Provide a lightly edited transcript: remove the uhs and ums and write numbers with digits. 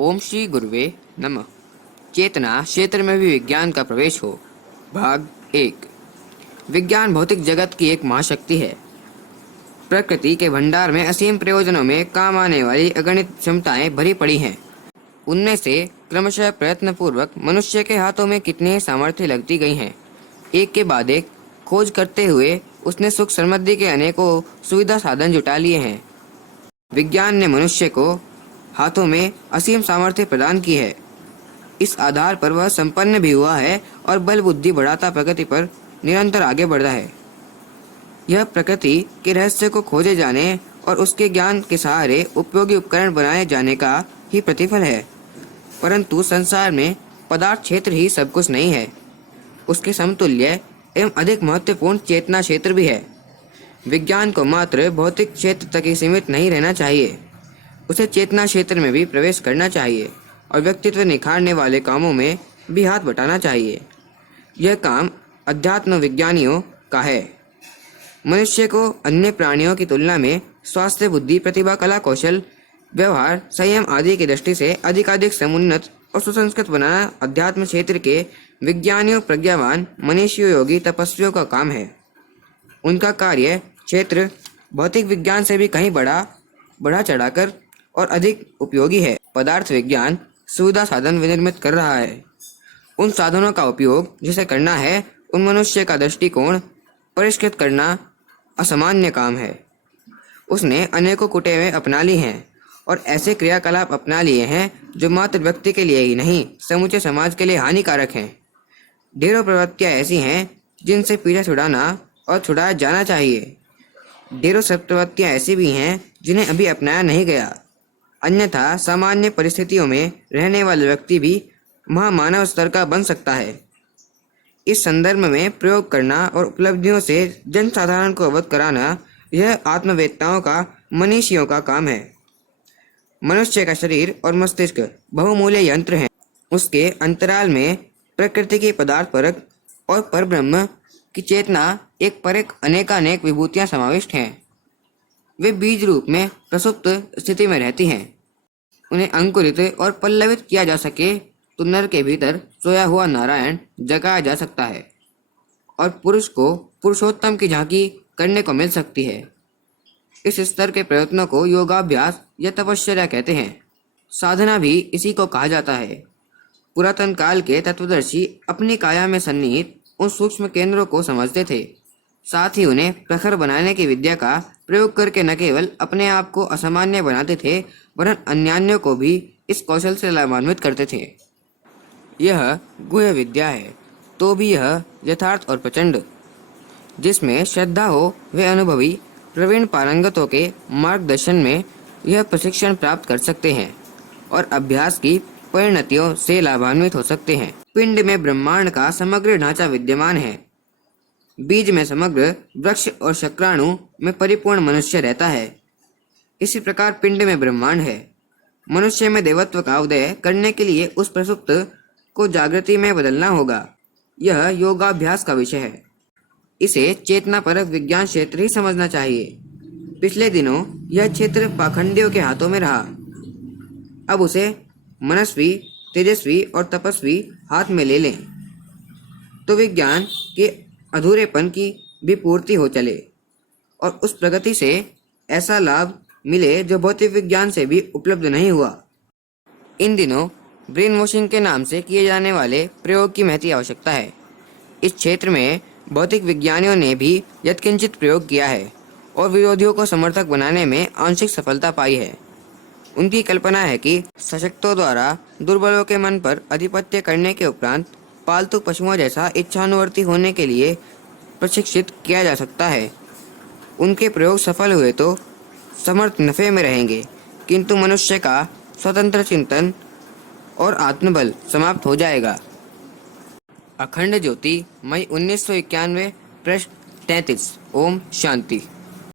ओम श्री गुरुवे नमः। चेतना क्षेत्र में भी विज्ञान का प्रवेश हो। भाग 1। विज्ञान भौतिक जगत की एक महाशक्ति है। प्रकृति के भंडार में असीम प्रयोजनों में काम आने वाली अगणित क्षमताएं भरी पड़ी हैं। उनमें से क्रमशः प्रयत्न पूर्वक मनुष्य के हाथों में कितनी सामर्थ्य लगती गई हैं। एक के बाद एक खोज करते हुए उसने सुख समृद्धि के अनेकों सुविधा साधन जुटा लिए हैं। विज्ञान ने मनुष्य को हाथों में असीम सामर्थ्य प्रदान की है। इस आधार पर वह संपन्न भी हुआ है और बल बुद्धि बढ़ाता प्रगति पर निरंतर आगे बढ़ रहा है। यह प्रकृति के रहस्य को खोजे जाने और उसके ज्ञान के सहारे उपयोगी उपकरण बनाए जाने का ही प्रतिफल है। परंतु संसार में पदार्थ क्षेत्र ही सब कुछ नहीं है। उसके समतुल्य एवं अधिक महत्वपूर्ण चेतना क्षेत्र भी है। विज्ञान को मात्र भौतिक क्षेत्र तक ही सीमित नहीं रहना चाहिए, उसे चेतना क्षेत्र में भी प्रवेश करना चाहिए और व्यक्तित्व निखारने वाले कामों में भी हाथ बटाना चाहिए। यह काम अध्यात्म विज्ञानियों का है। मनुष्य को अन्य प्राणियों की तुलना में स्वास्थ्य, बुद्धि, प्रतिभा, कला, कौशल, व्यवहार, संयम आदि की दृष्टि से अधिकाधिक समुन्नत और सुसंस्कृत बनाना अध्यात्म क्षेत्र के विज्ञानियों, प्रज्ञावान, मनीषियों, योगी, तपस्वियों का काम है। उनका कार्य क्षेत्र भौतिक विज्ञान से भी कहीं बढ़ा चढ़ाकर और अधिक उपयोगी है। पदार्थ विज्ञान सुविधा साधन विनिर्मित कर रहा है। उन साधनों का उपयोग जिसे करना है, उन मनुष्य का दृष्टिकोण परिष्कृत करना असामान्य काम है। उसने अनेकों कुटेवें अपना ली हैं और ऐसे क्रियाकलाप अपना लिए हैं जो मात्र व्यक्ति के लिए ही नहीं, समूचे समाज के लिए हानिकारक हैं। ढेरों प्रवृत्तियां ऐसी हैं जिनसे पीछा छुड़ाना और छुड़ाया जाना चाहिए। ढेरों सब प्रवृत्तियां ऐसी भी हैं जिन्हें अभी अपनाया नहीं गया। अन्यथा सामान्य परिस्थितियों में रहने वाले व्यक्ति भी महामानव स्तर का बन सकता है। इस संदर्भ में प्रयोग करना और उपलब्धियों से जनसाधारण को अवगत कराना यह आत्मवेत्ताओं का, मनीषियों का काम है। मनुष्य का शरीर और मस्तिष्क बहुमूल्य यंत्र हैं। उसके अंतराल में प्रकृति की पदार्थ परक और परब्रह्म की चेतना एक पर एक अनेकानेक विभूतियां समाविष्ट हैं। वे बीज रूप में प्रसुप्त स्थिति में रहती हैं। उन्हें अंकुरित और पल्लवित किया जा सके तो नर के भीतर सोया हुआ नारायण जगाया जा सकता है और पुरुष को पुरुषोत्तम की झांकी करने को मिल सकती है। इस स्तर के प्रयत्नों को योगाभ्यास या तपश्चर्या कहते हैं। साधना भी इसी को कहा जाता है। पुरातन काल के तत्वदर्शी अपनी काया में सन्निहित उन सूक्ष्म केंद्रों को समझते थे। साथ ही उन्हें प्रखर बनाने की विद्या का प्रयोग करके न केवल अपने आप को असामान्य बनाते थे, वरन अन्यान्यों को भी इस कौशल से लाभान्वित करते थे। यह गुह्य विद्या है, तो भी यह यथार्थ और प्रचंड। जिसमें श्रद्धा हो वे अनुभवी प्रवीण पारंगतों के मार्गदर्शन में यह प्रशिक्षण प्राप्त कर सकते हैं और अभ्यास की परिणतियों से लाभान्वित हो सकते हैं। पिंड में ब्रह्मांड का समग्र ढांचा विद्यमान है। बीज में समग्र वृक्ष और शुक्राणु में परिपूर्ण मनुष्य रहता है। इसी प्रकार पिंड में ब्रह्मांड है। मनुष्य में देवत्व का उदय करने के लिए उस प्रसुप्त को जागृति में बदलना होगा। यह योगाभ्यास का विषय है। इसे चेतना परक विज्ञान क्षेत्र ही समझना चाहिए। पिछले दिनों यह क्षेत्र पाखंडियों के हाथों में रहा। अब उसे मनस्वी, तेजस्वी और तपस्वी हाथ में ले लें तो विज्ञान के अधूरेपन की भी पूर्ति हो चले और उस प्रगति से ऐसा लाभ मिले जो भौतिक विज्ञान से भी उपलब्ध नहीं हुआ। इन दिनों ब्रेन वॉशिंग के नाम से किए जाने वाले प्रयोग की महती आवश्यकता है। इस क्षेत्र में भौतिक विज्ञानियों ने भी यत्किंचित प्रयोग किया है और विरोधियों को समर्थक बनाने में आंशिक सफलता पाई है। उनकी कल्पना है कि सशक्तों द्वारा दुर्बलों के मन पर आधिपत्य करने के उपरांत पालतू पशुओं जैसा इच्छानुवर्ती होने के लिए प्रशिक्षित किया जा सकता है। उनके प्रयोग सफल हुए तो समर्थ नफे में रहेंगे, किंतु मनुष्य का स्वतंत्र चिंतन और आत्मबल समाप्त हो जाएगा। अखंड ज्योति, मई 1991, पृष्ठ 33। ओम शांति।